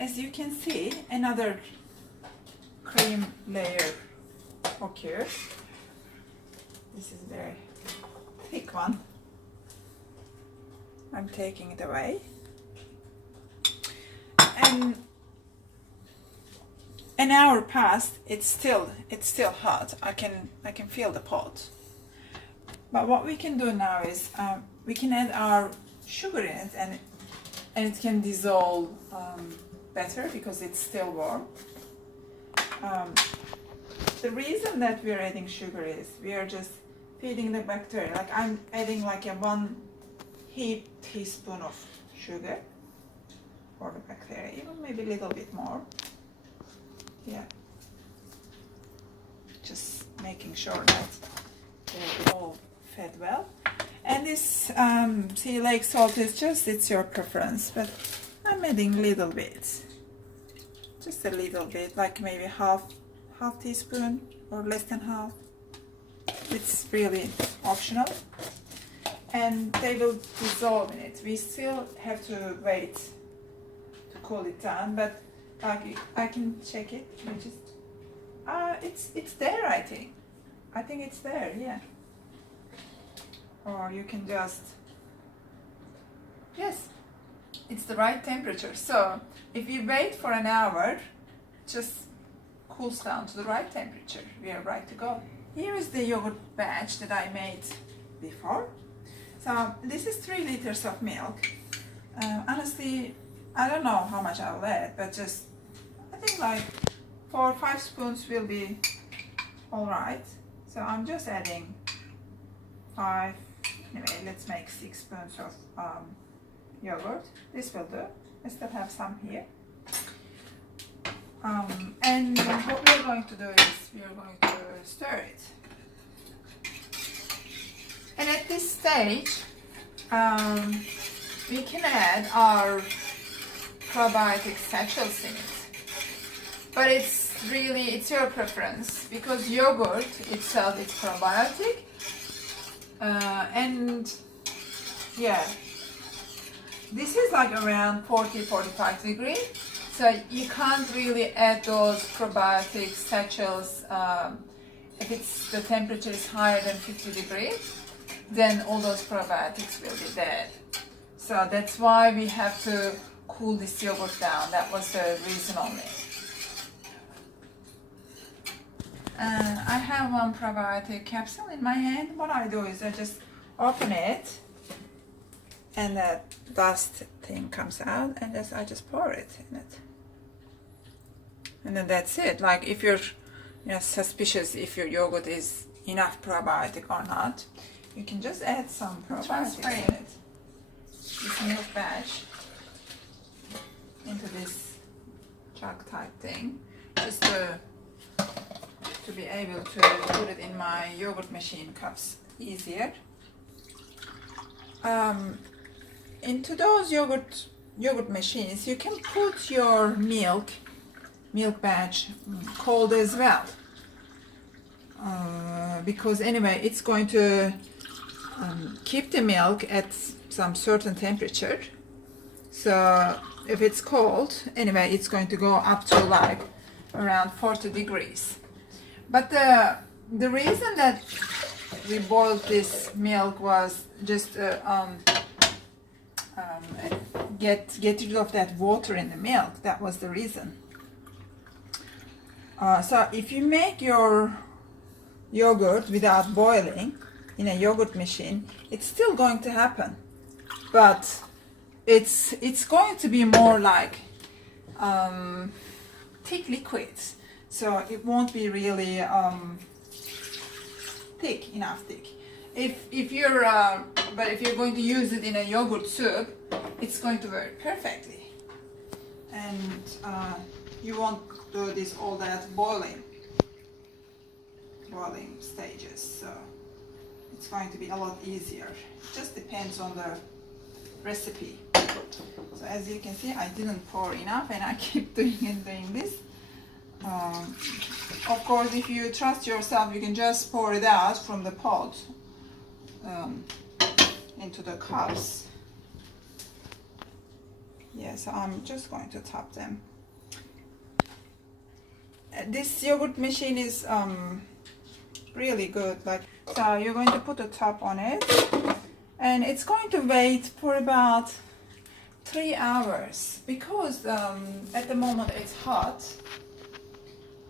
as you can see, another cream layer occurs. This is very thick one. I'm taking it away, and an hour passed. It's still hot. I can feel the pot. But what we can do now is we can add our sugar in it, and it can dissolve better because it's still warm. The reason that we are adding sugar is we are just feeding the bacteria. Like I'm adding like a 1 heaped teaspoon of sugar for the bacteria, even maybe a little bit more. Yeah, just making sure that they're all fed well. And this sea lake salt is just, it's your preference, but I'm adding a little bit, just a little bit, like maybe half teaspoon or less than half. It's really optional, and they will dissolve in it. We still have to wait to cool it down, but I can check it. It's there. I think it's there. Yeah. Or you can just, yes, it's the right temperature. So if you wait for an hour, just cools down to the right temperature. We are right to go. Here is the yogurt batch that I made before. So this is 3 liters of milk. Honestly, I don't know how much I'll add, but just I think like 4 or 5 spoons will be all right. So I'm just adding 5. Anyway, let's make 6 spoons of yogurt. This will do. I still have some here. And what we're going to do is we're going to stir it. And at this stage, we can add our probiotic sachets in it. But it's your preference, because yogurt itself is probiotic. And yeah, this is like around 40-45 degrees, so you can't really add those probiotic sachets if the temperature is higher than 50 degrees, then all those probiotics will be dead. So that's why we have to cool this yogurt down. That was the reason only. I have 1 probiotic capsule in my hand. What I do is I just open it, and that dust thing comes out, and I just pour it in it. And then that's it. Like if you're suspicious if your yogurt is enough probiotic or not, you can just add some probiotics in it. This milk batch into this jug type thing, just to be able to put it in my yogurt machine cups easier. Into those yogurt machines, you can put your milk batch cold as well, because anyway it's going to keep the milk at some certain temperature. So if it's cold, anyway it's going to go up to like around 40 degrees. But the reason that we boiled this milk was just get rid of that water in the milk. That was the reason. So if you make your yogurt without boiling in a yogurt machine, it's still going to happen, but it's going to be more like thick liquids. So it won't be really enough thick. If you're going to use it in a yogurt soup, it's going to work perfectly, and you won't do all that boiling stages. So it's going to be a lot easier. It just depends on the recipe. So as you can see, I didn't pour enough, and I keep doing this. Of course, if you trust yourself, you can just pour it out from the pot into the cups. Yeah, so I'm just going to top them. This yogurt machine is really good. Like, so you're going to put a top on it, and it's going to wait for about 3 hours because at the moment it's hot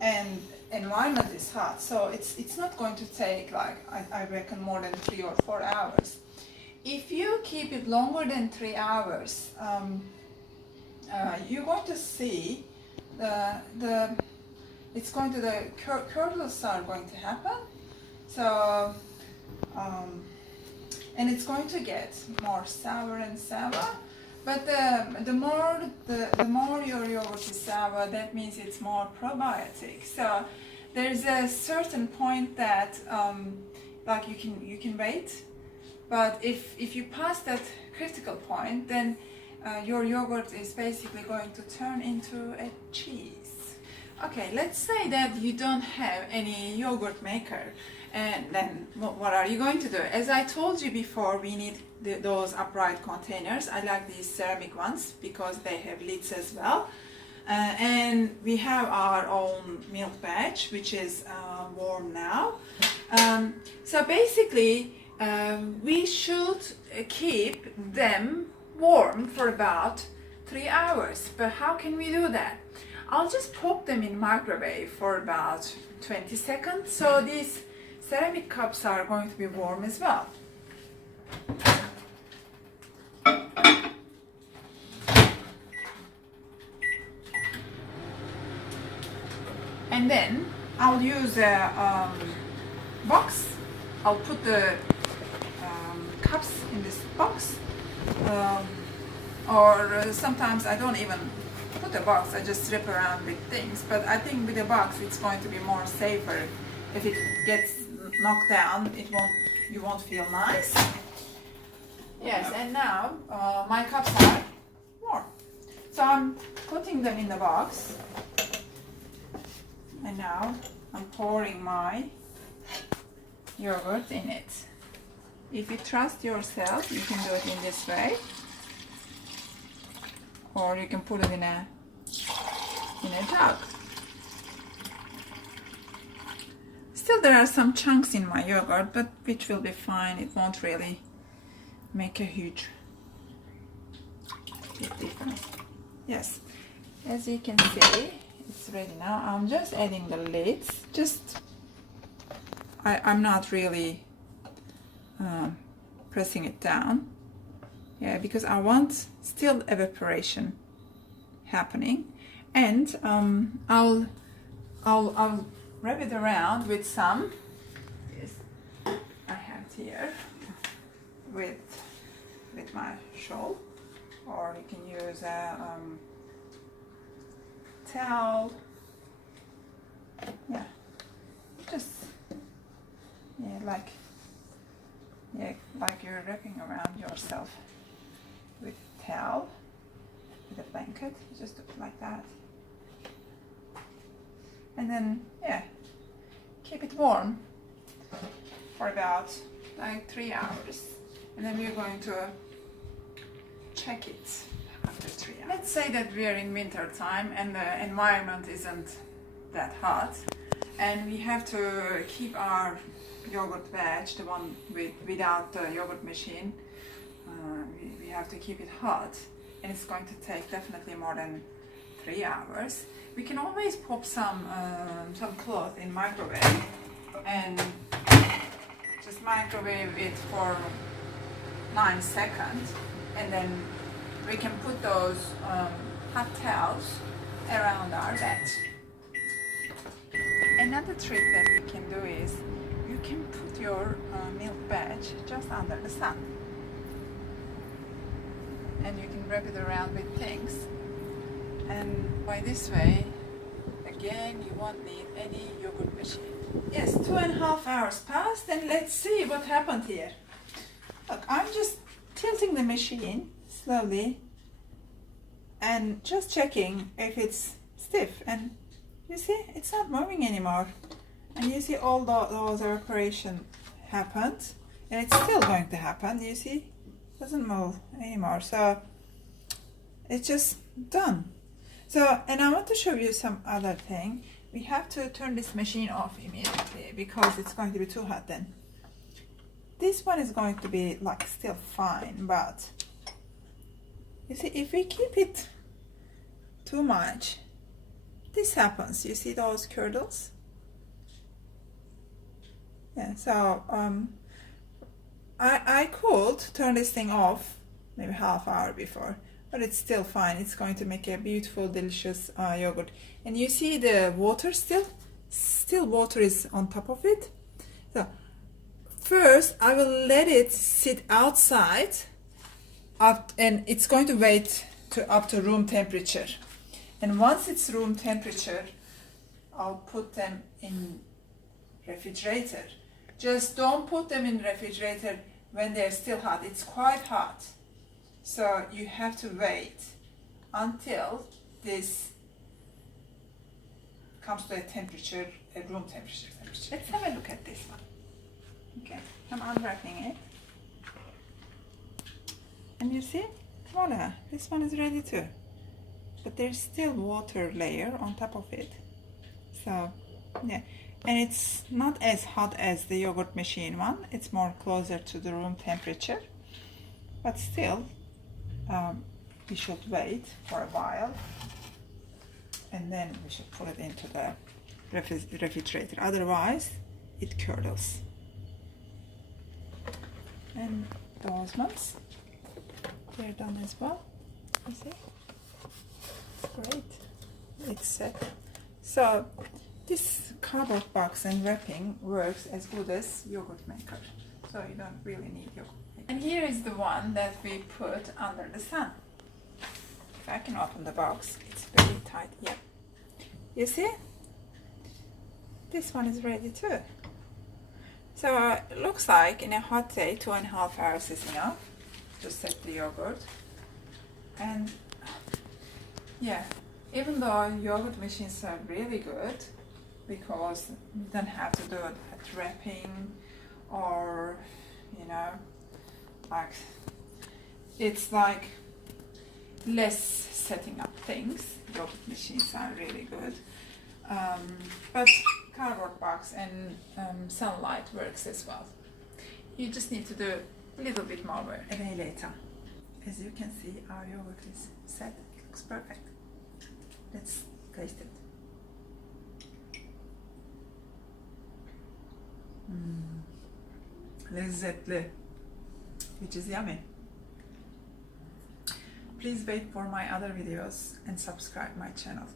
and environment is hot, so it's not going to take, like, I reckon, more than 3 or 4 hours. If you keep it longer than 3 hours, you're going to see the curdles are going to happen. So and it's going to get more sour and sour. But the more your yogurt is sour, that means it's more probiotic. So there's a certain point that like you can wait, but if you pass that critical point, then your yogurt is basically going to turn into a cheese. Okay, let's say that you don't have any yogurt maker, and then what are you going to do? As I told you before, we need those upright containers. I like these ceramic ones because they have lids as well. And we have our own milk batch, which is warm now. So basically, we should keep them warm for about 3 hours. But how can we do that? I'll just pop them in microwave for about 20 seconds. So these ceramic cups are going to be warm as well. And then I'll use a box. I'll put the cups in this box, or sometimes I don't even put a box, I just strip around with things. But I think with a box it's going to be more safer. If it gets knocked down, you won't feel nice. Yes, and now my cups are warm. So I'm putting them in the box. And now I'm pouring my yogurt in it. If you trust yourself, you can do it in this way, or you can put it in a jug. Still, there are some chunks in my yogurt, but which will be fine. It won't really make a huge difference. Yes, as you can see, it's ready now. I'm just adding the lids. I'm not really pressing it down. Yeah, because I want still evaporation happening, and I'll wrap it around with some. Yes, I have it here with my shawl, or you can use a towel. Yeah, just like you're wrapping around yourself with towel, with a blanket. You just do it like that, and then keep it warm for about like 3 hours, and then we're going to check it after 3 hours. Let's say that we are in winter time and the environment isn't that hot, and we have to keep our yogurt batch, the one without the yogurt machine, we have to keep it hot, and it's going to take definitely more than 3 hours. We can always pop some cloth in microwave and just microwave it for 9 seconds, and then we can put those hot towels around our batch. Another trick that you can do is you can put your milk batch just under the sun, and you can wrap it around with things, and by this way, again, you won't need any yogurt machine. Yes, 2.5 hours passed, and let's see what happened here. Look, I'm just tilting the machine slowly and just checking if it's stiff, and you see it's not moving anymore, and you see all those evaporation happened, and it's still going to happen. You see, it doesn't move anymore. So It's just done. So, and I want to show you some other thing. We have to turn this machine off immediately because it's going to be too hot then. This one is going to be like still fine, but you see, if we keep it too much, this happens. You see those curdles? Yeah, so I could turn this thing off maybe half hour before, but it's still fine. It's going to make a beautiful, delicious yogurt. And you see the water still water is on top of it. So first I will let it sit outside and it's going to wait up to room temperature. And once it's room temperature, I'll put them in refrigerator. Just don't put them in refrigerator when they're still hot. It's quite hot. So you have to wait until this comes to a temperature, a room temperature. Let's have a look at this one. Okay, I'm unwrapping it. And you see, voila, this one is ready too. But there's still water layer on top of it. So, yeah. And it's not as hot as the yogurt machine one. It's more closer to the room temperature. But still, we should wait for a while. And then we should put it into the refrigerator. Otherwise, it curdles. And those ones, they're done as well. You see? Great. It's set. So this cardboard box and wrapping works as good as yogurt maker. So you don't really need yogurt maker. And here is the one that we put under the sun. If I can open the box, it's very tight. Yeah. You see? This one is ready too. So it looks like in a hot day, 2.5 hours is enough to set the yogurt. And yeah, even though yogurt machines are really good because you don't have to do that wrapping or, you know, like it's like less setting up things. Yogurt machines are really good. But cardboard box and sunlight works as well. You just need to do a little bit more work. A day later, as you can see, our yogurt is set. It looks perfect. Let's taste it. Lezzetli, which is yummy. Please wait for my other videos and subscribe my channel.